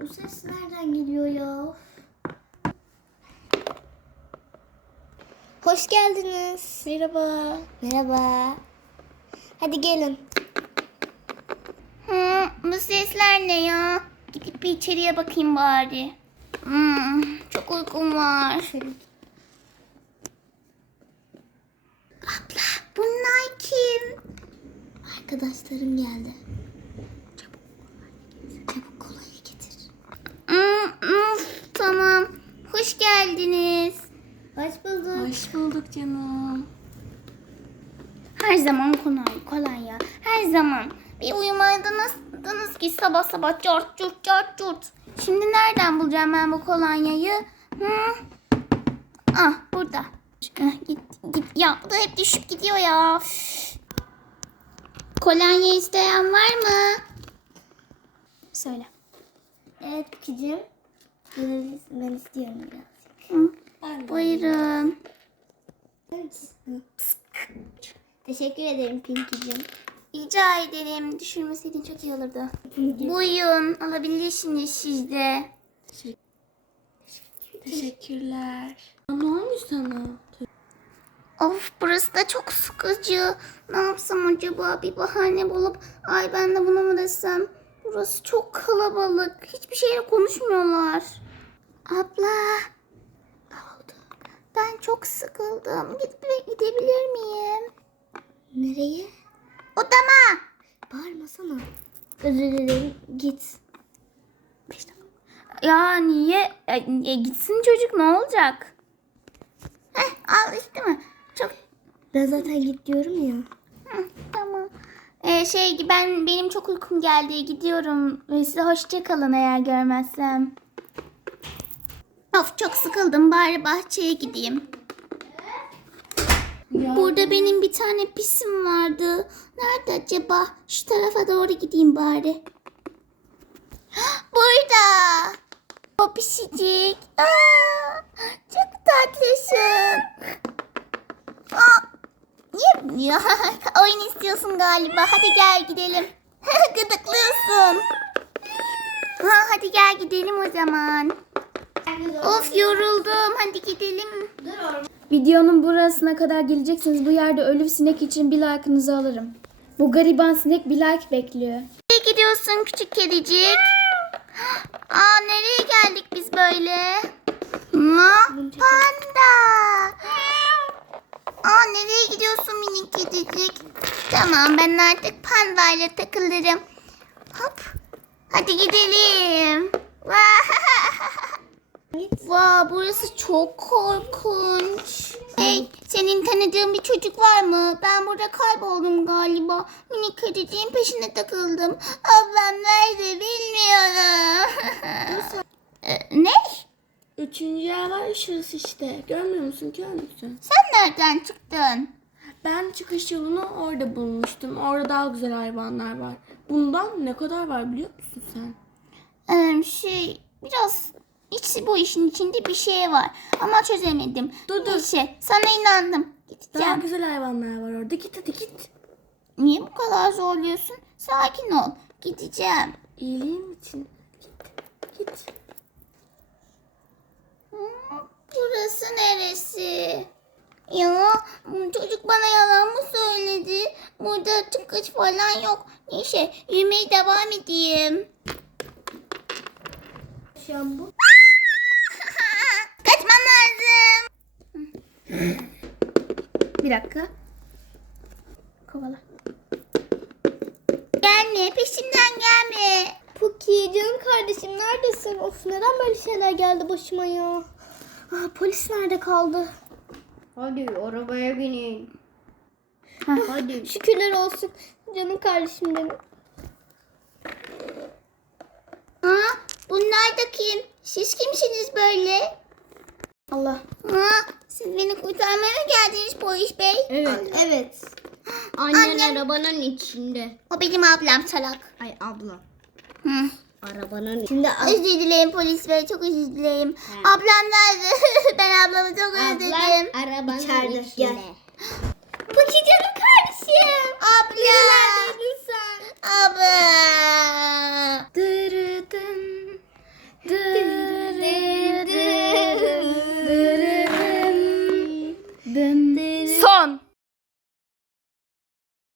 Bu ses nereden geliyor ya? Hoş geldiniz. Merhaba. Merhaba. Hadi gelin. Hı, bu sesler ne ya? Gidip bir içeriye bakayım bari. Hmm, çok uykum var. Abla bunlar kim? Arkadaşlarım geldi. Çabuk kolayı, çabuk kolayı getir. Hmm, uf, tamam. Hoş geldiniz. Hoş bulduk. Hoş bulduk canım. Her zaman kolay, kolay ya. Her zaman. Bir uyumadınız dınız ki sabah sabah cart curt cart curt. Şimdi nereden bulacağım ben bu kolonyayı? Hı? Ah burada. Ah, git, git. Ya bu da hep düşüp gidiyor ya. Üf. Kolonya isteyen var mı? Söyle. Evet Kicim. Ben, istiyorum biraz. Hı. Buyurun. Teşekkür ederim Pinky'cim. Rica ederim. Düşürmeseydin çok iyi olurdu. Buyurun. Alabilirsiniz siz de. Teşekkürler. Ne olmuş sana? Of burası da çok sıkıcı. Ne yapsam acaba? Bir bahane bulup ay ben de buna mı desem? Burası çok kalabalık. Hiçbir şeyle konuşmuyorlar. Abla. Ben çok sıkıldım. Gidip gidebilir miyim? Nereye? Odama. Bağırmasana. Özür dilerim. Git. Ya niye? E, e, gitsin çocuk ne olacak? Heh al işte mi? Çok Ben zaten git diyorum ya. Hı, tamam. Ee, şey ben benim çok uykum geldi. Gidiyorum. Ee, Size hoşça kalın eğer görmezsem. Of çok sıkıldım. Bari bahçeye gideyim. Burada benim bir tane pisim vardı. Nerede acaba? Şu tarafa doğru gideyim bari. Burada. O pisicik. Aa, çok tatlısın. Aa? Ya, oyun istiyorsun galiba. Hadi gel gidelim. Gıdıklıyorsun. Ha, hadi gel gidelim o zaman. Of yoruldum. Hadi gidelim. Videonun burasına kadar geleceksiniz. Bu yerde ölü sinek için bir like'ınızı alırım. Bu gariban sinek bir like bekliyor. Nereye gidiyorsun küçük kedicik? Aa nereye geldik biz böyle? Ma panda. Aa nereye gidiyorsun minik kedicik? Tamam ben artık pandayla takılırım. Hop. Hadi gidelim. Vaa burası çok korkunç. Hey senin tanıdığın bir çocuk var mı? Ben burada kayboldum galiba. Minik kediciğin peşine takıldım. Ablam nerede bilmiyorum. Ee, ne? Üçüncü yer var şurası işte. Görmüyor musun? Görmüyor musun? Sen nereden çıktın? Ben çıkış yolunu orada bulmuştum. Orada daha güzel hayvanlar var. Bundan ne kadar var biliyor musun sen? Ee, şey biraz iç bu işin içinde bir şey var ama çözemedim. Dur, dur. Neyse sana inandım. Daha Gideceğim. güzel hayvanlar var orada. Git hadi git. Niye bu kadar zorluyorsun? Sakin ol. Gideceğim. İyiliğin için. Git. Git. Hmm, Burası neresi? Ya çocuk bana yalan mı söyledi? Burada çıkış falan yok. Neyse yürümeye devam edeyim. Şu Bir dakika. Kovala. Gelme peşimden gelme. Puki canım kardeşim neredesin? Of neden böyle şeyler geldi başıma ya? Ah, polis nerede kaldı? Hadi arabaya binin. Hadi. Şükürler olsun. Canım kardeşim benim. Ha, bunlar da kim? Siz kimsiniz böyle? Allah. Ha, siz beni kurtarmaya mı geldiniz polis bey? Evet. Evet. Annen Annem- arabanın içinde. O benim ablam salak. Ay abla. Hı. Arabanın içinde. Özür dilerim polis bey çok özür dilerim. Ablam nerede? ben ablamı çok özledim. arabanın içeride. Gel. Bu ki canım kardeşim. Abla. Abla. Dırıdın.